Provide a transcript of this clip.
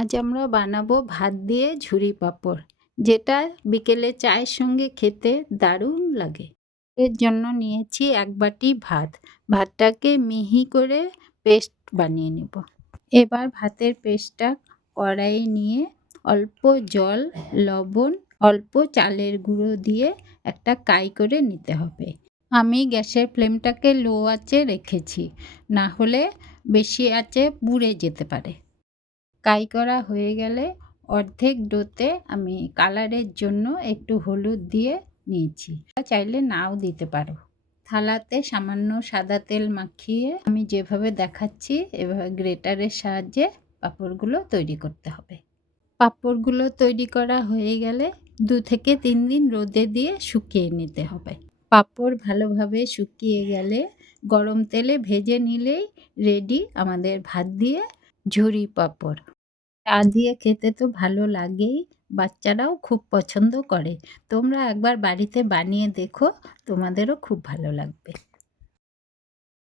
আজ আমরা বানাবো ভাত দিয়ে ঝুরি পাঁপড়, যেটা বিকেলে চায়ের সঙ্গে খেতে দারুণ লাগে। এর জন্য নিয়েছি ১ বাটি ভাত। ভাতটাকে মিহি করে পেস্ট বানিয়ে নেব। এবার ভাতের পেস্টটা কড়াইয়ে নিয়ে অল্প জল, লবণ, অল্প চালের গুঁড়ো দিয়ে একটা কাই করে নিতে হবে। আমি গ্যাসের ফ্লেমটাকে লো আঁচে রেখেছি, না হলে বেশি আঁচে পুড়ে যেতে পারে। কাই করা হয়ে গেলে অর্ধেক ডোতে আমি কালারের জন্য একটু হলুদ দিয়ে নিয়েছি, চাইলে নাও দিতে পারো। থালাতে সামান্য সাদা তেল মাখিয়ে আমি যেভাবে দেখাচ্ছি এভাবে গ্রেটারের সাহায্যে পাঁপড়গুলো তৈরি করতে হবে। পাঁপড়গুলো তৈরি করা হয়ে গেলে 2 থেকে 3 দিন রোদে দিয়ে শুকিয়ে নিতে হবে। পাঁপড় ভালোভাবে শুকিয়ে গেলে গরম তেলে ভেজে নিলেই রেডি আমাদের ভাত দিয়ে ঝুরি পাঁপড়। চা দিয়ে খেতে তো ভালো লাগেই, বাচ্চারাও খুব পছন্দ করে। তোমরা একবার বাড়িতে বানিয়ে দেখো, তোমাদেরও খুব ভালো লাগবে।